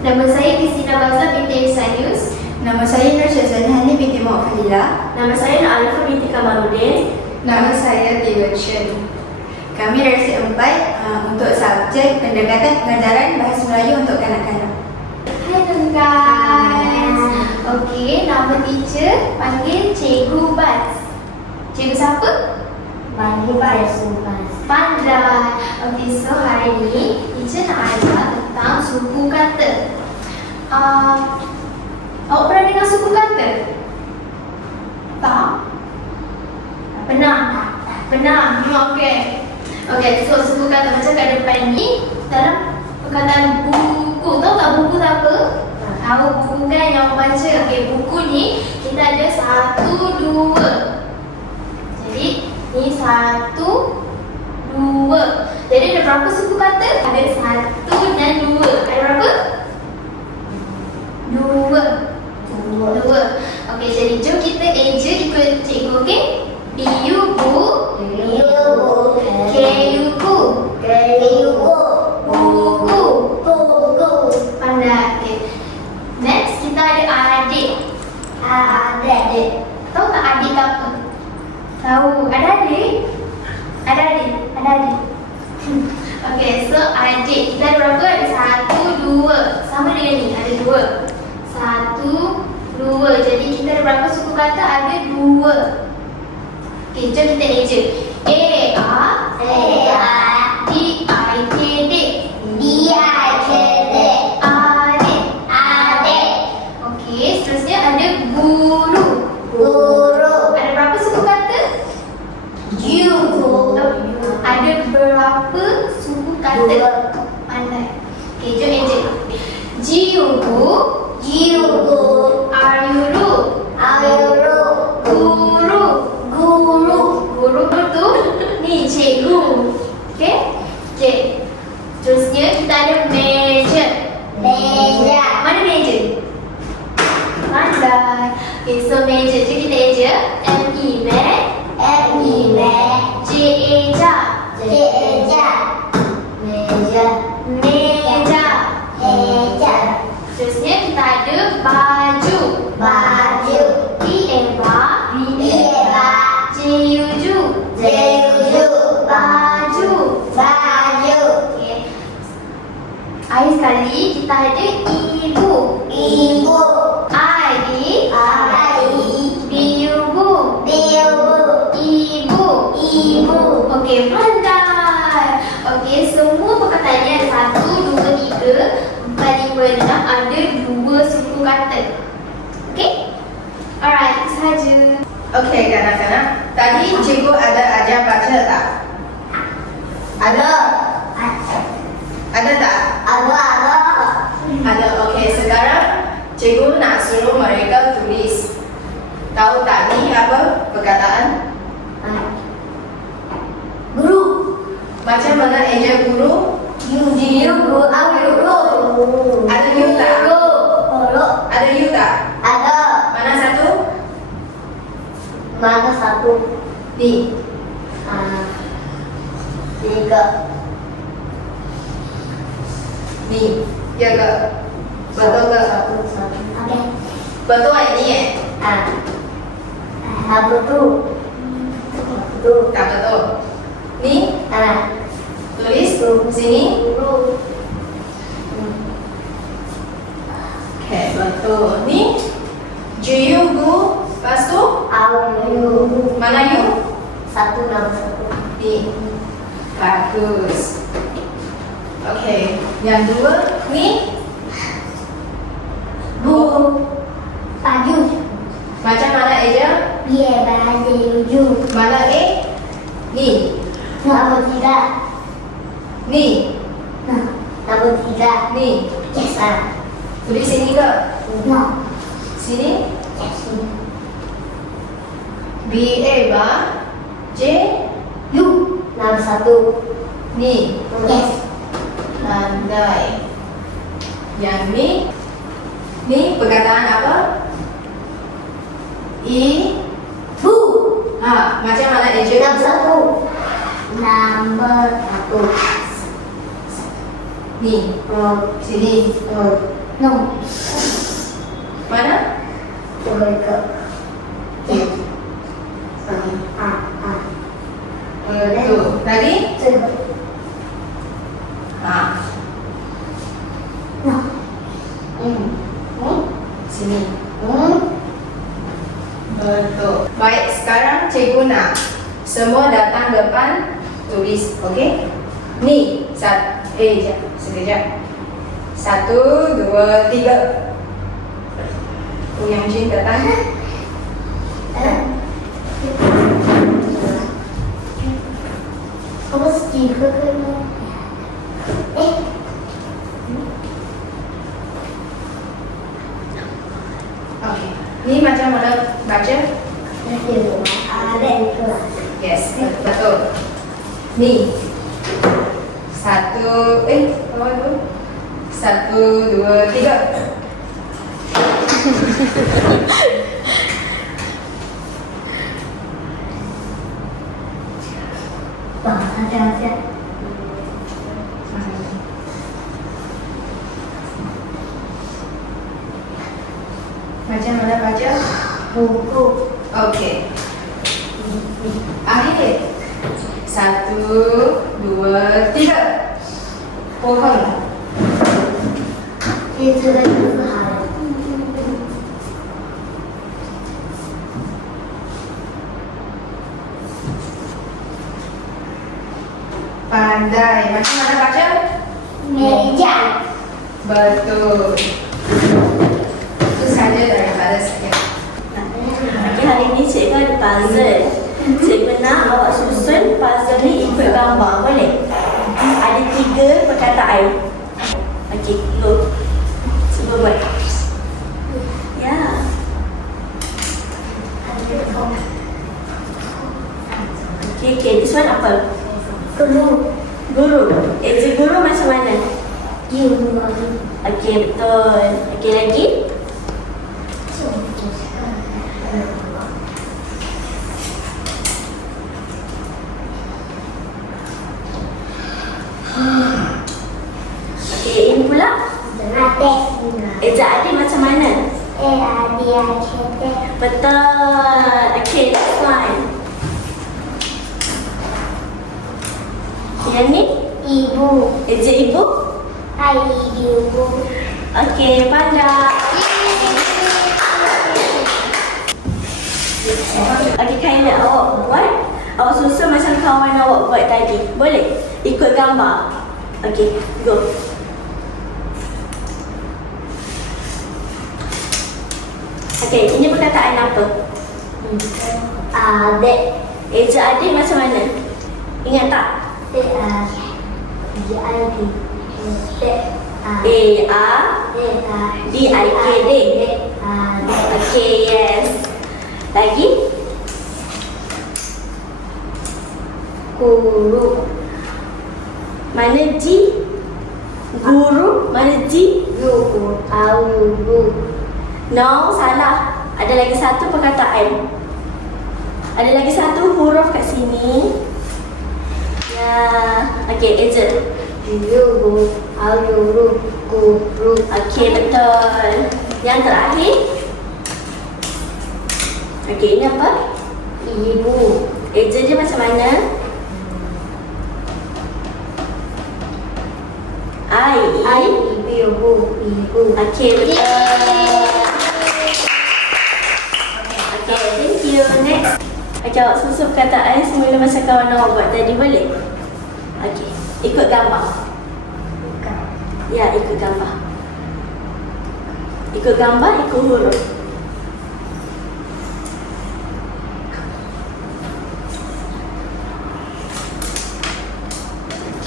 Nama saya Kristina Bazar binti Isayus. Nama saya Nur Syazani binti Muhammad Fadila. Nama saya Nur Alifah binti Kamarudin. Nama saya Dewa Chen. Kami darasi 4 untuk subjek pendekatan pengajaran bahasa Melayu untuk kanak-kanak. Hai guys. Okey, nama teacher panggil Cikgu Baz. Cikgu siapa? Panggil Baz. Pandai. Okey, so hari ni teacher nak ajar tentang suku kata. Awak pernah dengar suku kata? Tak? Pernah? Pernah? Okey. Okey, so suku kata macam kat depan ni dalam perkataan buku. Tahu tak buku tu apa? Tahu buku kan yang awak baca. Okey, buku ni kita ada 1, 2. Jadi ni 1, 2. Jadi ada berapa suku kata? Ada 1 dan 2. Ada berapa? 2. Okey, jadi jom kita eja ikut cikgu, okey? B-U, bu. K-U-Ku. Buku. Pandai. Okay. Next, kita ada adik. Tahu tak adik apa? Tahu. Ada adik? Okay, so adik. Kita ada berapa? Ada 1, 2. Sama dengan ni, ada 2. 1, 2. Jadi kita ada berapa suku kata? Ada 2. Okay, jom kita eja. D-I-K-D. Adik. Okey, seterusnya ada guru. Ada berapa suku kata? Ada berapa suku kata? Pandai. Okey, jom eja. G-U-Gu. R-U-Ru. Guru tu ni cikgu. Okey? Okey. Terusnya kita ada meja. Mana meja? Pandai. Okey, so meja je kita eja. J-E-Ja. Meja. Terusnya kita ada baju. B-E-Ba. J-U-Ju. Baju. Okey. Akhir sekali kita ada ibu. B-U-Bu. Ibu. Okey, pandai. Okey, semua perkataan ni ada 1, 2, 3, 4, 5, 6. Ada 2 suku kata. Okey? Alright, itu sahaja. Okey kanak-kanak, tadi cikgu ada ajar baca tak? Ada tak? Ada. Okey, sekarang cikgu nak suruh mereka tulis. Tahu tak ni apa perkataan? Guru. Macam mana eja guru? Ada you tak? Ada you tak? Mana satu? Mana satu? Ni. 3. Ni. Ya ke? Betul ke? Okey. Betul ini Betul. Tak betul. Ni tulis sini. Okey, betul. Ni Ju-gu. Lepas tu mana you? Nama satu. Ni. Bagus. Okey, yang dua ni Baju. macam mana eja? Mana Ni. Nama 3. Ni. Nama 3. Ni. Yes. Tulis sini ke? No. Sini. Yes. B-A-Ba. J. Nama 1. Ni. Yes. Pandai. Yang ni. Ni perkataan apa? Bu. Macam mana eja? Nama 1. Ni. Sini. No. Mana? Betul. Betul. Tadi? Ha. No. Sini. Betul. Baik, sekarang cikgu nak semua datang depan tulis, okey? Ni, sekejap. 1, 2, 3. Yang Jin datang. Apa stiker ke? Okey. Ni macam mana baca? Ada itu. Yes, betul. Ni. 1, bawah dulu. 1, 2, 3. Ada. Macam mana baca? Buku. Okey. Akhir. 1, 2, 3. Pohon. Itu kan hal. Pandai. Macam mana baca? Meja. Betul. Itu saja daripada saya. Okay, hari ni cikgu ada puzzle. Cikgu nak awak susun puzzle ni ikut gambar, boleh? Ada 3 perkataan. Okay, go. Cuba buat. Ya. Okay, this one apa? Guru. Guru. Eja guru macam mana? Guru. Okay, betul. Okay, lagi? Okay, ini pula. Adik. Eja adik macam mana? Adik. Betul. Okay, next one. Yang ni? Ibu. Eja ibu? Hai ibu. Okay, pandai. Okay, Kaila, awak buat. Awak susun macam kawan awak buat tadi. Boleh? Ikut gambar. Okay, go. Okay, ini perkataan apa? Adik. Eja adik macam mana? Ingat tak? A-R-D-I-K-D. Okay, yes. Lagi? Guru. Mana G? Guru? Mana G? Guru. Guru. No, salah. Ada lagi satu perkataan. Ada lagi satu huruf kat sini. Ya. Okay, Eja. Guru. Guru. Guru. Okay, betul. Yang terakhir. Okay, ini apa? Ibu. Eja dia macam mana? Ibu. Ibu. Okay, betul. Okay, thank you. Next. Okay, awak susun perkataan semula macam kawan awak buat tadi, boleh? Okay, ikut gambar. Ya, ikut gambar. Ikut gambar, ikut huruf.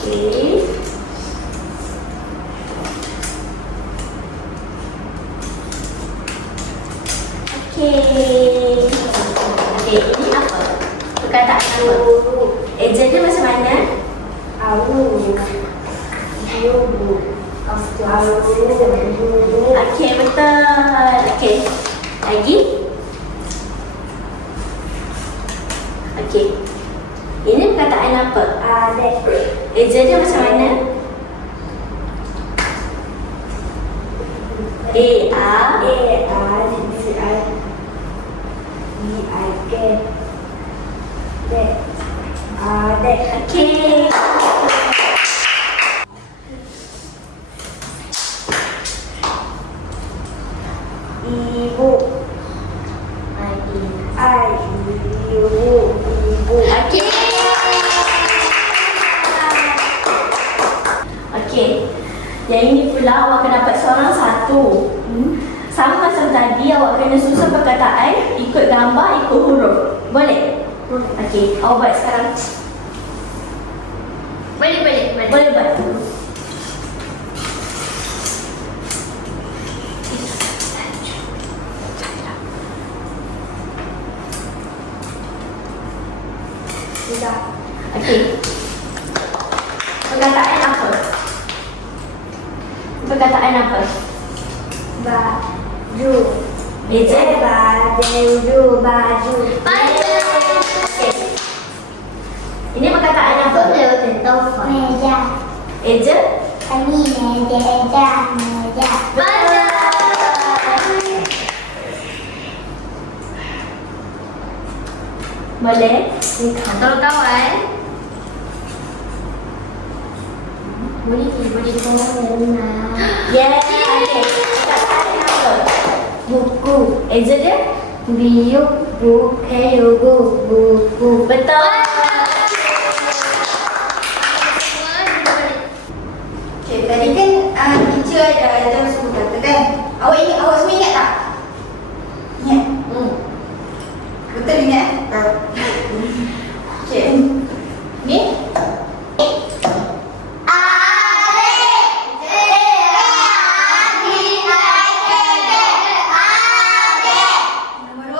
Okay. Okay. Okay, ini apa? Perkataan apa? Eja dia macam mana? Ibu. Okay, betul. Okay. Lagi? Okay. Ini perkataan apa? Adik. Eja dia macam mana? A A Okey. Ibu. Ibu. Okey. Okey. Yang ini pula awak akan dapat seorang satu. Sama macam tadi, awak kena susun perkataan ikut gambar, ikut huruf. Boleh? Okey, awak buat sekarang. Boleh. Boleh buat. Sudah. Okey. Perkataan apa? Perkataan apa? Baju. Meja. Baju. Okey. Ini perkataan apa? Meja. Eja. Kami meja. Boleh? Tolong kawan. Boleh kawan. Yeah. Okey. Perkataan apa? Buku. Eja dia? Buku. Betul. Okay, tadi kan teacher dah ajar suku kata kan? Awak semua ingat tak? Ingat? Betul ingat? Okay. Ni? Nombor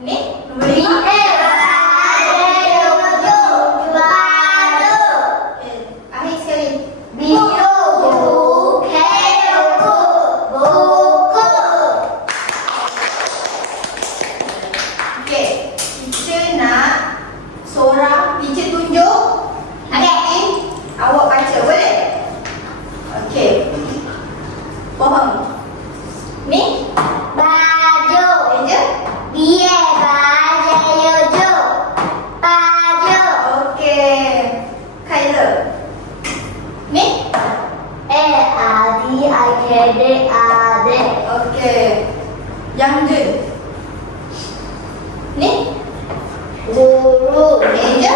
2? Ni? Nombor 5? Okay. Akhir sekali. Okay. Teacher nak seorang teacher tunjuk. Nanti awak baca, boleh? Okay. Faham? Ni? Meja? Okay. Kyler. Ni? Okay. Yang Jun. Ni? Meja?